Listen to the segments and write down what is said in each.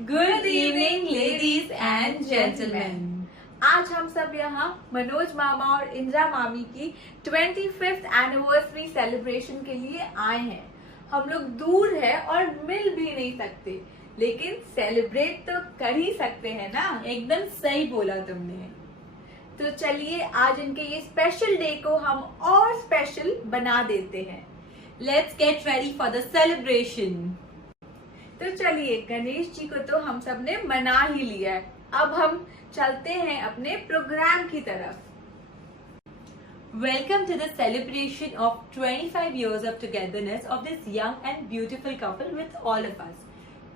Good evening ladies and gentleman. आज हम सब यहाँ मनोज मामा और इंदिरा मामी की 25th एनिवर्सरी सेलिब्रेशन के लिए आए हैं। हम लोग दूर है और मिल भी नहीं सकते, लेकिन सेलिब्रेट तो कर ही सकते हैं ना। एकदम सही बोला तुमने। तो चलिए आज इनके ये स्पेशल डे को हम और स्पेशल बना देते हैं। Let's get ready for the celebration. तो चलिए, गणेश जी को तो हम सब ने मना ही लिया है, अब हम चलते हैं अपने प्रोग्राम की तरफ। Welcome to the celebration of 25 years of togetherness of this young and beautiful couple with all of us।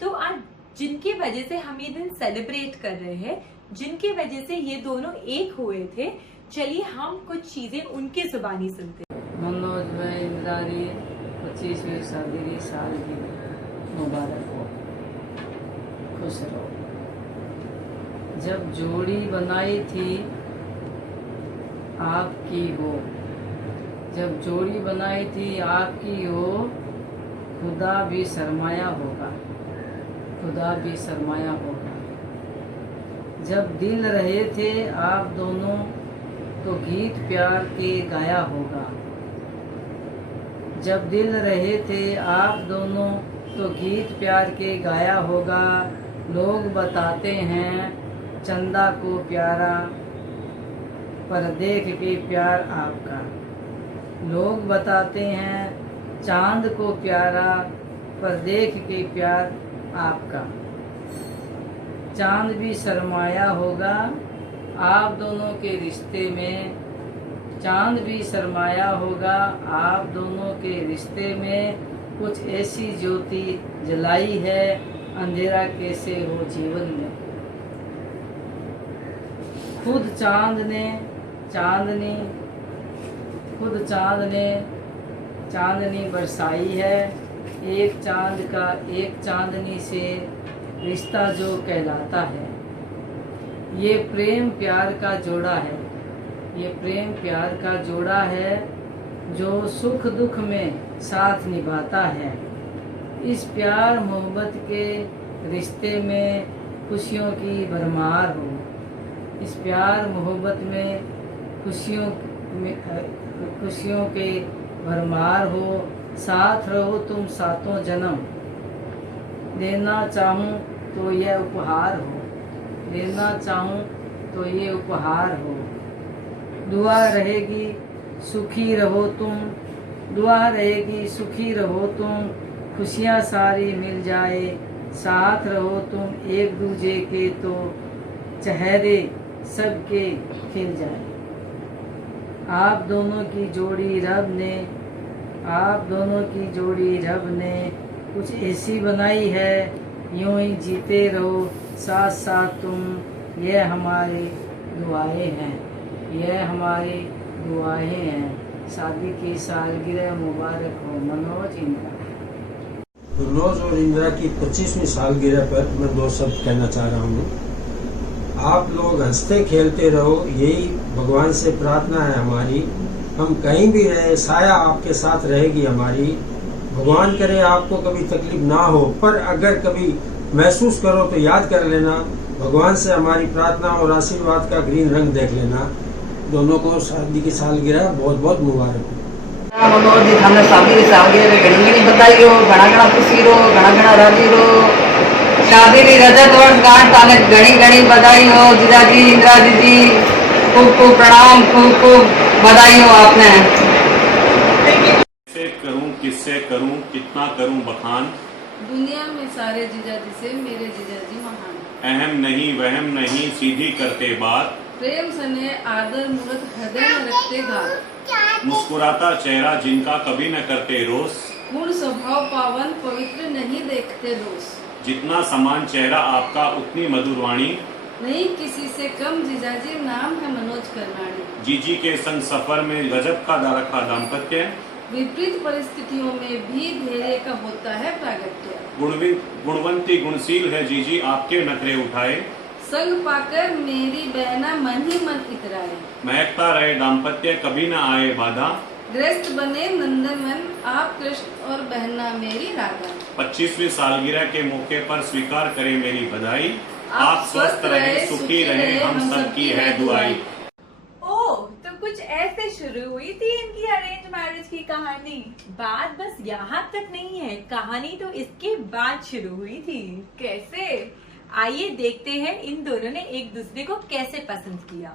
तो आज जिनकी वजह से हम ये दिन सेलिब्रेट कर रहे हैं, जिनकी वजह से ये दोनों एक हुए थे, चलिए हम कुछ चीजें उनकी जुबानी सुनते हैं। मनोज भाई इंदिरा जी 25वीं शादी साल की मुबारक हो, खुश रहो। जब जोड़ी बनाई थी आपकी हो, जब जोड़ी बनाई थी आपकी हो, खुदा भी शर्माया होगा, खुदा भी शर्माया होगा। जब दिल रहे थे आप दोनों तो गीत प्यार के गाया होगा, जब दिल रहे थे आप दोनों तो गीत प्यार के गाया होगा। लोग बताते हैं चंदा को प्यारा, पर देख के प्यार आपका। लोग बताते हैं चांद को प्यारा, पर देख के प्यार आपका। चांद भी शर्माया होगा आप दोनों के रिश्ते में, चांद भी शर्माया होगा आप दोनों के रिश्ते में। कुछ ऐसी ज्योति जलाई है, अंधेरा कैसे हो जीवन में। खुद चांद ने चांदनी बरसाई है। एक चांदनी से रिश्ता जो कहलाता है। ये प्रेम प्यार का जोड़ा है, ये प्रेम प्यार का जोड़ा है, जो सुख दुख में साथ निभाता है। इस प्यार मोहब्बत के रिश्ते में खुशियों की भरमार हो, इस प्यार मोहब्बत में खुशियों के भरमार हो। साथ रहो तुम सातों जन्म, देना चाहूँ तो यह उपहार हो, देना चाहूँ तो ये उपहार हो। दुआ रहेगी सुखी रहो तुम, दुआ रहेगी सुखी रहो तुम, खुशियाँ सारी मिल जाए। साथ रहो तुम एक दूजे के तो चेहरे सबके खिल जाए। आप दोनों की जोड़ी रब ने कुछ ऐसी बनाई है। यूं ही जीते रहो साथ साथ तुम, यह हमारी दुआएं हैं, यह हमारी दुआएं हैं। शादी की सालगिरह मुबारक हो मनोज इंदिरा। मनोज और इंदिरा की 25वीं सालगिरह पर मैं दो शब्द कहना चाह रहा हूँ। आप लोग हंसते खेलते रहो, यही भगवान से प्रार्थना है हमारी। हम कहीं भी रहे, साया आपके साथ रहेगी हमारी। भगवान करे आपको कभी तकलीफ ना हो, पर अगर कभी महसूस करो तो याद कर लेना। भगवान से हमारी प्रार्थना और आशीर्वाद का ग्रीन रंग देख लेना। दोनों को शादी की सालगिरह बहुत बहुत मुबारक हो। मनोज जी हमने शादी की सालगिरह घड़ी घड़ी बधाई हो, घना घना खुशी रहो, घना घना राजी रहो। शादी की रजत वर्ष गांठ ताने घड़ी घड़ी बधाई हो। जीजा जी इंदिरा जी खूब खूब प्रणाम, खूब खूब बधाई हो आपने। किससे करूं कितना करूं बखान, दुनिया में सारे जीजा जी से मेरे जीजा जी महान। अहम नहीं वहम नहीं सीधी करते बात, प्रेम स्नेह आदर मूरत हृदय में रखते घात। मुस्कुराता चेहरा जिनका कभी न करते रोस, गुण स्वभाव पावन पवित्र नहीं देखते दोष। जितना समान चेहरा आपका उतनी मधुर वाणी, नहीं किसी से कम जीजा जी नाम है मनोज करनाणी। जीजी के संग सफर में गजब का रखा दाम्पत्य, विपरीत परिस्थितियों में भी धैर्य का होता है प्रागट्य। गुणवंती गुणशील है जीजी आपके नखरे उठाए, संग पाकर मेरी बहना मन ही मन इतराए। महकता रहे दाम्पत्य कभी न आए बाधा, ग्रस्त बने नंदनवन आप कृष्ण और बहना मेरी राधा। 25वीं सालगिरह के मौके पर स्वीकार करें मेरी बधाई। आप स्वस्थ रहें, सुखी रहें, हम सबकी है दुआई। ओह, तो कुछ ऐसे शुरू हुई थी इनकी अरेंज मैरिज की कहानी। बात बस यहाँ तक नहीं है, कहानी तो इसके बाद शुरू हुई थी। कैसे? आइए देखते हैं इन दोनों ने एक दूसरे को कैसे पसंद किया।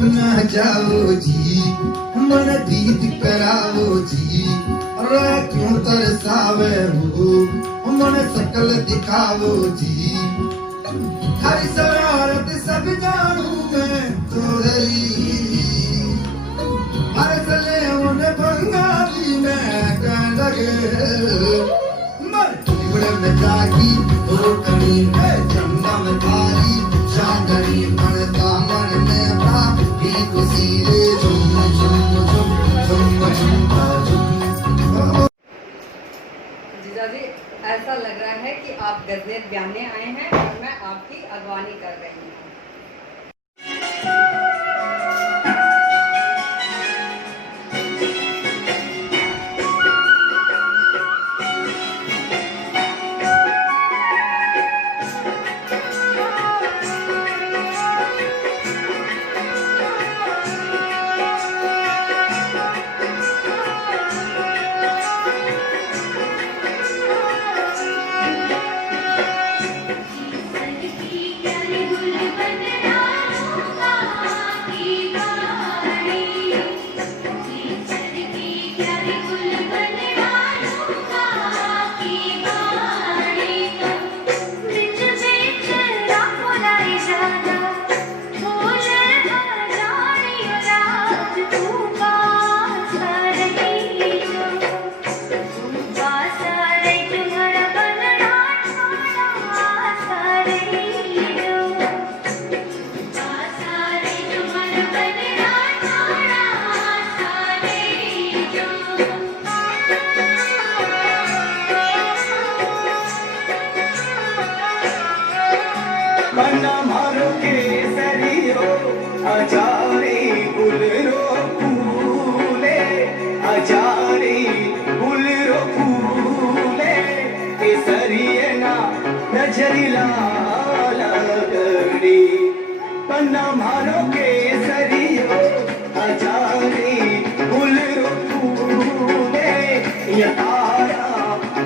ना जाओ जी मन दीद कराओ जी, क्यों तरसावे हो मन सकल दिखाओ जी। हर शरारत सब जानू मैं तोरी, हर सले उन बंगाली में कह लगे मर बड़े में जागी तो कहीं में चंदा में भारी चांदनी पड़ता मन में भा खुशी रे झुम झुम झुम झुम झुम झुम। जीजा जी, ऐसा लग रहा है कि आप गजनेत ब्याने आए हैं और मैं आपकी अगवानी कर रही हूँ। बन्ना मारो केसरियो अजारी गुलरो फूले, अजारी गुलरो फूले, केसरिये ना नजरी लाल गड़ी। बन्ना मारो केसरियो अजारी गुलरो फूले, ये तारा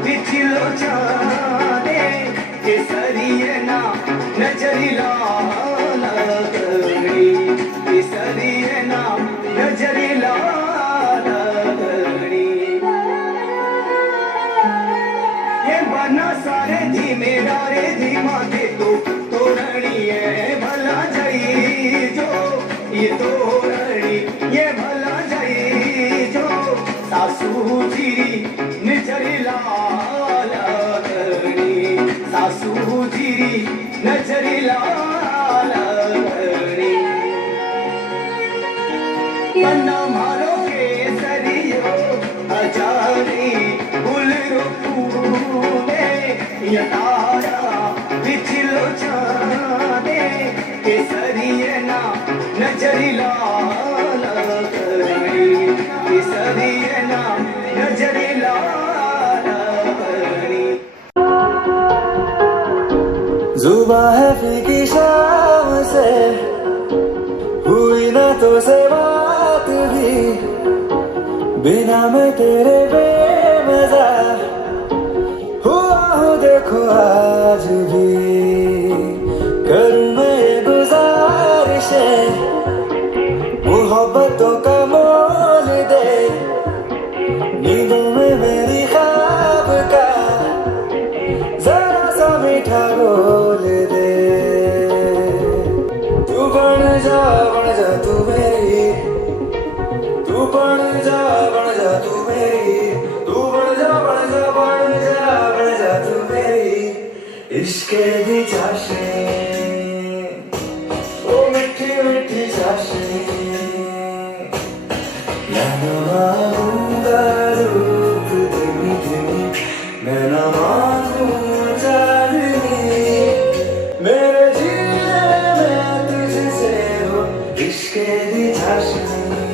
बिछलो जाने केसरिये ना नजरी लाल गड़ी, केसरिये ना नजरी लाल गड़ी। ये बना सारे जिम्मेदारे धीमा के तो तोरणी है भला जाई जो, ये तोरणी ये भला जाई जो। सासू जी नजरी लाल गड़ी, सासू जी नजरी लाल गड़ी। बन्ना मारो केसरियो अजारी गुलरो फूले, ये तारा बिछलो जाने केसरिये ना नजरी लाल गड़ी, केसरिये ना नजरी लाल गड़ी। जुबां है फीकी शाम से हुई ना तो से बात भी, बिना मैं तेरे बेमजा हुआ हूँ देखो आज भी। करूँ मैं ये गुजारिशें मोहब्बतों का मोल दे, नींदों में मेरी ख्वाब का जरा सा मीठा बोल दे। इश्के दी चाशनी ओ मिठी मिठी चाशनी मैं न मांगूंगा रूप धीमी धीमी मैं न मांगूंगा चांदनी मेरे जीने में तुझसे हो इश्के दी चाशनी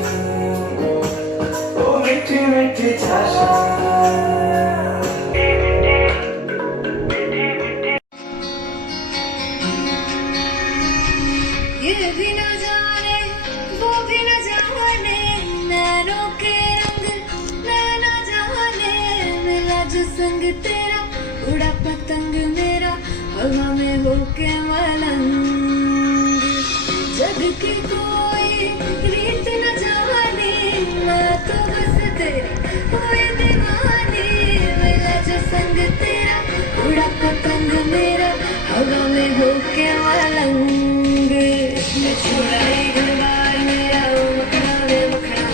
ओ मिठी मिठी चाशनी ये भी न जाने वो भी न जाने नैनों के रंग मैं न जाने मिला जो संग तेरा उड़ा पतंग मेरा हवा में होके मलंग जग की कोई रीत न जाने मैं तो बस तेरी हुई दीवानी मिला जो संग तेरा उड़ा पतंग मेरा हवा में होके मलंग छुड़ाई घर बार मेरा मखना वे मखना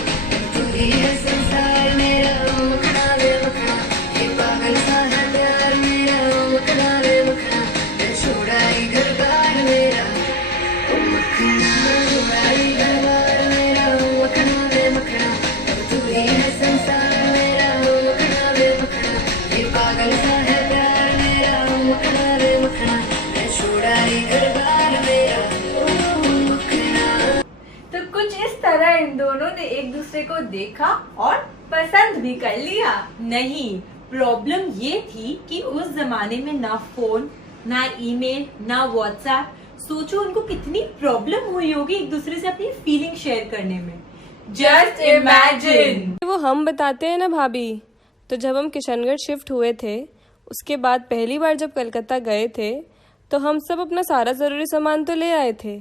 तू ही है संसार मेरा मखना वे मखना ये पागल सा है प्यार मेरा मखना वे मखना छुड़ाई घर बार मेरा मखना छुड़ाई घर बार मेरा मखना वे मखना तू ही है संसार मेरा मखना वे मखना ये पागल सा है प्यार मेरा मखना वे मखना छुड़ाई घर बार मेरा। तो कुछ इस तरह इन दोनों ने एक दूसरे को देखा और पसंद भी कर लिया। नहीं, प्रॉब्लम ये थी कि उस जमाने में ना फोन, ना ईमेल, ना व्हाट्सएप। सोचो उनको कितनी प्रॉब्लम हुई होगी एक दूसरे से अपनी फीलिंग शेयर करने में। Just imagine. वो हम बताते हैं ना भाभी, तो जब हम किशनगढ़ शिफ्ट हुए थे उसके बाद पहली बार जब कलकत्ता गए थे तो हम सब अपना सारा ज़रूरी सामान तो ले आए थे,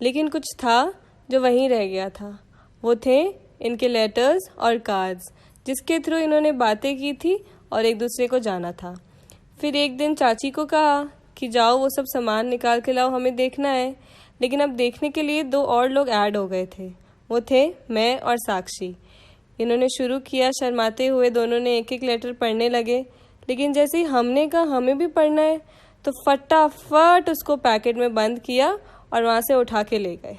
लेकिन कुछ था जो वहीं रह गया था। वो थे इनके लेटर्स और कार्ड्स जिसके थ्रू इन्होंने बातें की थी और एक दूसरे को जाना था। फिर एक दिन चाची को कहा कि जाओ वो सब सामान निकाल के लाओ, हमें देखना है। लेकिन अब देखने के लिए 2 और लोग ऐड हो गए थे। वो थे मैं और साक्षी। इन्होंने शुरू किया, शर्माते हुए दोनों ने एक एक लेटर पढ़ने लगे, लेकिन जैसे ही हमने कहा हमें भी पढ़ना है तो फटाफट उसको पैकेट में बंद किया और वहां से उठा के ले गए।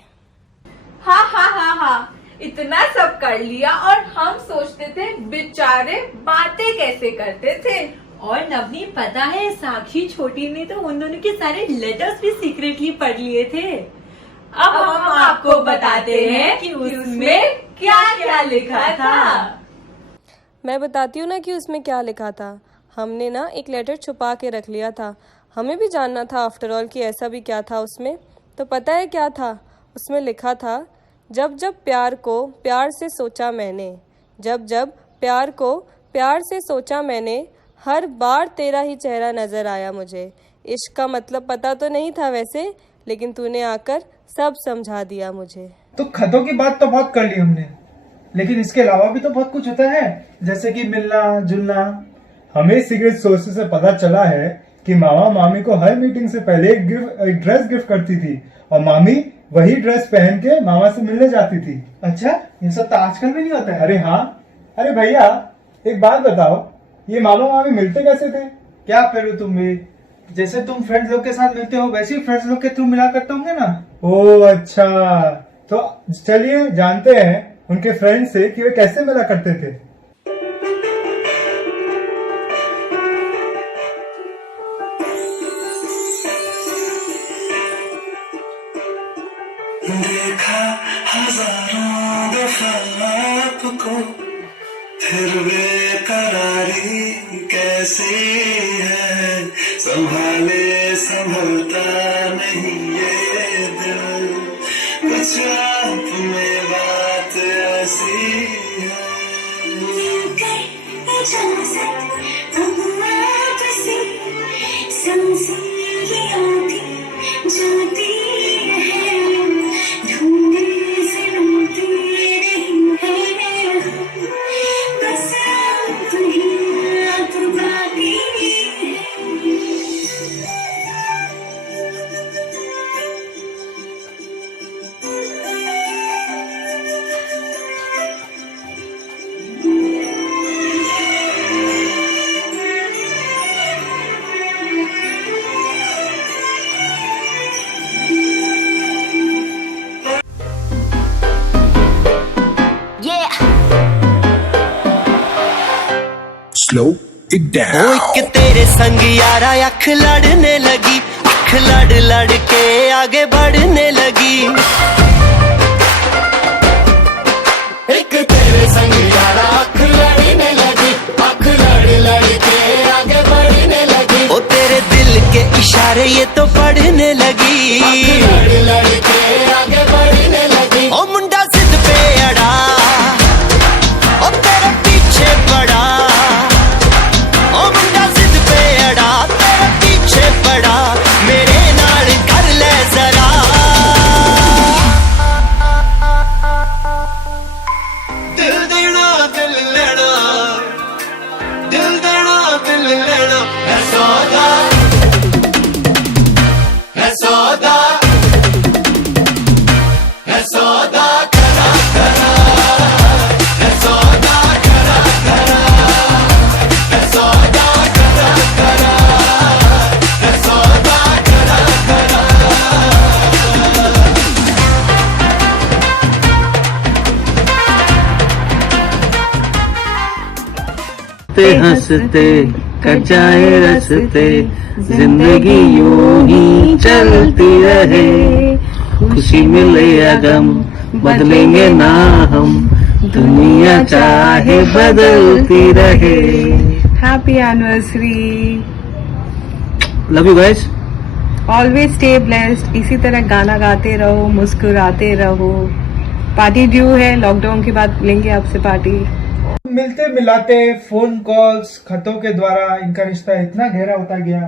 हाँ, इतना सब कर लिया और हम सोचते थे बेचारे बातें कैसे करते थे। और नवनीत पता है, साक्षी छोटी ने तो उन दोनों के सारे लेटर्स भी सीक्रेटली पढ़ लिए थे। अब हम आपको बताते हैं कि उसमें क्या क्या लिखा था। मैं बताती हूँ ना कि उसमें क्या लिखा था। हमने ना एक लेटर छुपा के रख लिया था, हमें भी जानना था आफ्टर ऑल कि ऐसा भी क्या था उसमें। तो पता है क्या था उसमें लिखा था, जब जब प्यार को प्यार से सोचा मैंने, जब जब प्यार को प्यार से सोचा मैंने, हर बार तेरा ही चेहरा नजर आया मुझे। इश्क का मतलब पता तो नहीं था वैसे, लेकिन तूने आकर सब समझा दिया मुझे। तो खतों की बात तो बहुत कर ली हमने, लेकिन इसके अलावा भी तो बहुत कुछ होता है, जैसे कि मिलना जुलना। हमें सीक्रेट सोर्सेज से पता चला है कि मामा मामी को हर मीटिंग से पहले एक ड्रेस गिफ्ट करती थी और मामी वही ड्रेस पहन के मामा से मिलने जाती थी। अच्छा, ये सब तो आजकल भी नहीं होता है। अरे हाँ, अरे भैया एक बात बताओ, ये मामा मामी मिलते कैसे थे? क्या करो तुम भी, जैसे तुम फ्रेंड्स लोग के साथ मिलते हो वैसे ही फ्रेंड्स लोग के थ्रू मिला करते होंगे ना। ओह अच्छा, तो चलिए जानते हैं उनके फ्रेंड से कि वे कैसे मिला करते थे। देखा हजारों दफा आपको, फिर बेकरारी कैसी है, संभाले संभलता नहीं ये दिल, कुछ आप में बात ऐसी है। जाती है ढूंढे से ढूंढती नहीं है, बस आप ही आप बाकी Slow it down. ओ एक तेरे संग यारा अख लड़ने लगी, अख लड़ लड़ के आगे बढ़ने लगी। एक तेरे संग यारा अख लड़ने लगी, अख लड़ लड़ के आगे बढ़ने लगी। ओ तेरे दिल के इशारे ये तो पढ़ने लगी, अख लड़ लड़ के आगे बढ़ने लगी। ओ मुंडा जिद पे अड़ा, ओ तेरे पीछे पड़ा। ओ मुंडा जिद पे अड़ा, तेरे पीछे पड़ा। मेरे नाल कर ले जरा। दिल देना दिल लेना, दिल देना दिल लेना है सौदा, है सौदा, है सौदा करा करा, है सौदा करा करा, है सौदा करा करा, है सौदा करा करा। हंसते कट जाए रस्ते, जिंदगी यूं ही चलती रहे। खुशी मिले या गम बदलेंगे ना हम, दुनिया चाहे बदलती रहे। Happy anniversary. Love you guys. Always stay blessed. इसी तरह गाना गाते रहो, मुस्कुराते रहो। पार्टी ड्यू है, लॉकडाउन के बाद लेंगे आपसे पार्टी। मिलते मिलाते फोन कॉल्स खतों के द्वारा इनका रिश्ता इतना गहरा होता गया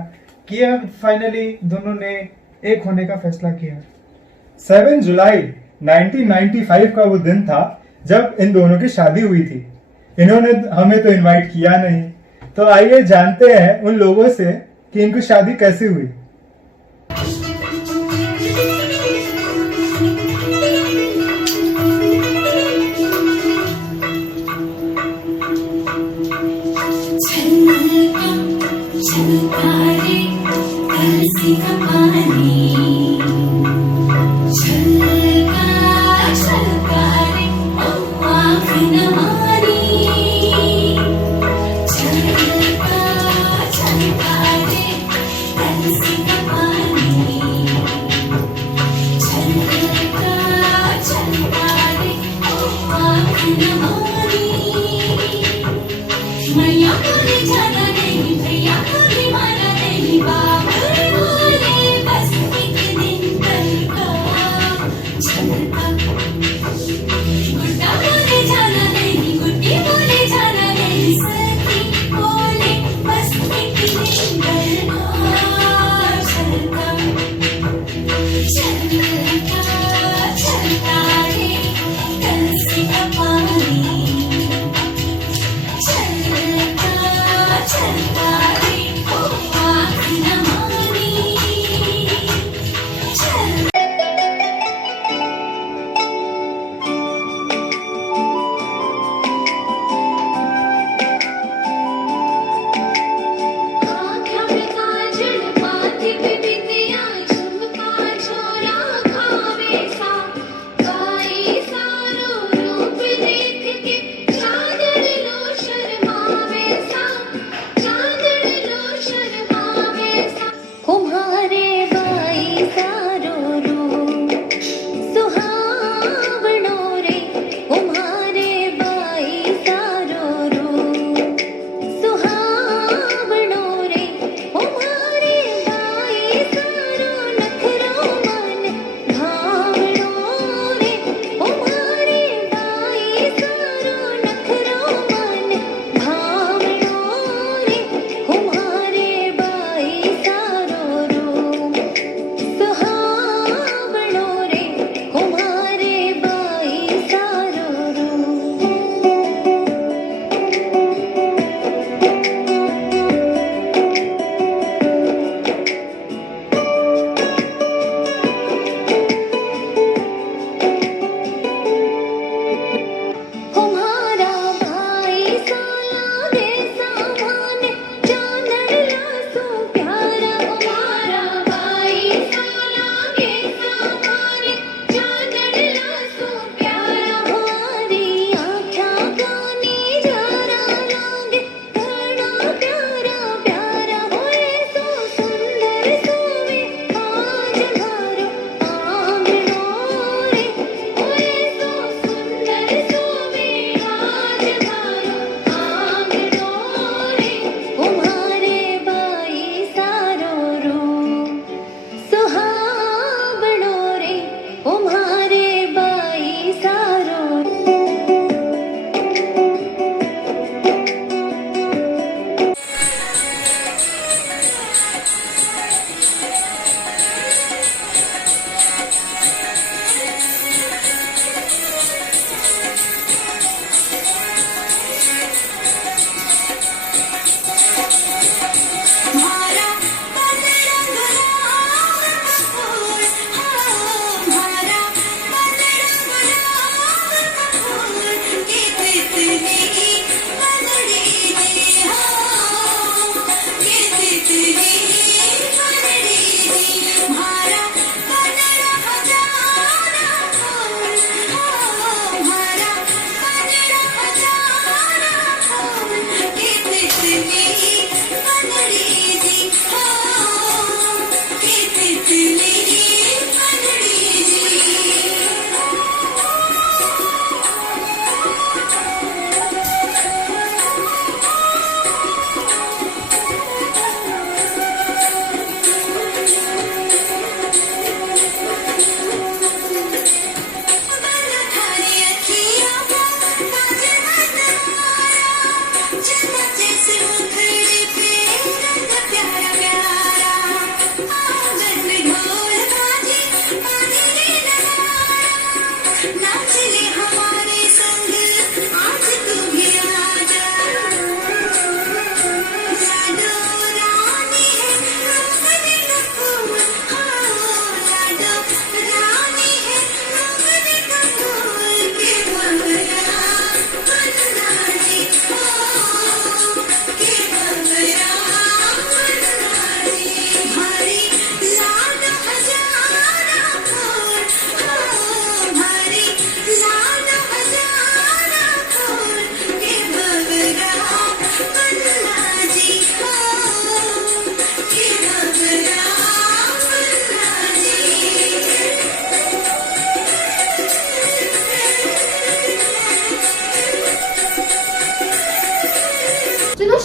कि अब फाइनली दोनों ने एक होने का फैसला किया। 7 जुलाई 1995 का वो दिन था जब इन दोनों की शादी हुई थी। इन्होंने हमें तो इनवाइट किया नहीं, तो आइए जानते हैं उन लोगों से कि इनकी शादी कैसे हुई। मैया बोले जाना नहीं, भैया बोले माना नहीं, बाबा बोले बस एक दिन कल का चलता। गुड्डा बोले जाना नहीं, गुड्डी बोले जाना नहीं, सखी बोले बस एक दिन कल का चलता। चलता चलता रे कल से पानी, चलता रे ओ आँख न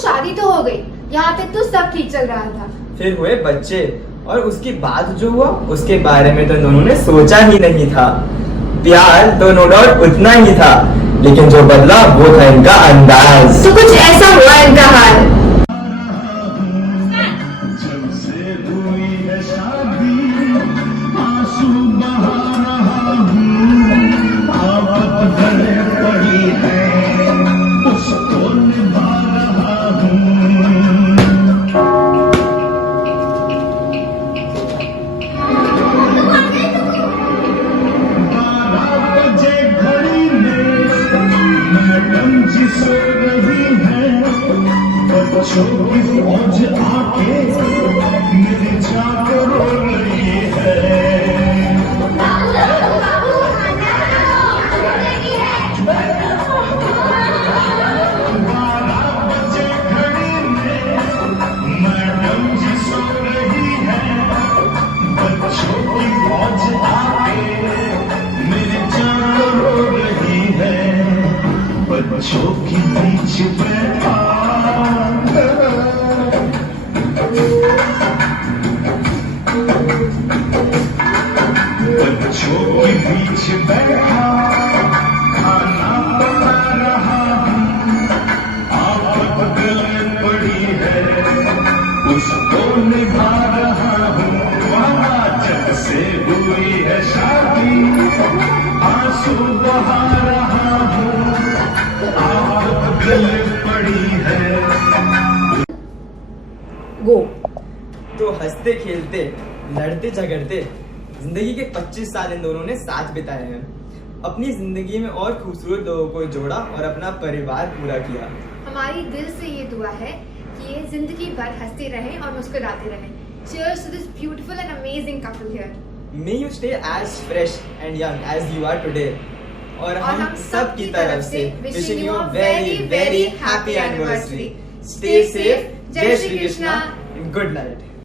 शादी तो हो गई, यहाँ तक तो सब ठीक चल रहा था। फिर हुए बच्चे, और उसके बाद जो हुआ उसके बारे में तो दोनों ने सोचा ही नहीं था। प्यार तो नो डाउट उतना ही था, लेकिन जो बदला वो था इनका अंदाज। तो कुछ ऐसा हुआ इनका हाल। बच्चों के बीच बैठा बच्चों के बीच बैठा खाना बना रहा हूँ। आफत गले पड़ी है उसको निभा रहा हूँ। वहाँ जब से हुई है शादी आंसू बहा रहा हूँ। गो तो हंसते खेलते लड़ते झगड़ते जिंदगी के 25 साल इन दोनों ने साथ बिताए हैं। अपनी जिंदगी में और खूबसूरत लोगों को जोड़ा और अपना परिवार पूरा किया। हमारी दिल से ये दुआ है कि ये जिंदगी भर हंसते रहें और मुस्कुराते रहें। Cheers to this beautiful and amazing couple here. May you stay as fresh and young as you are today. और हम सब की तरफ से wishing you a very very happy anniversary. Stay safe. जय श्री कृष्णा. Good night.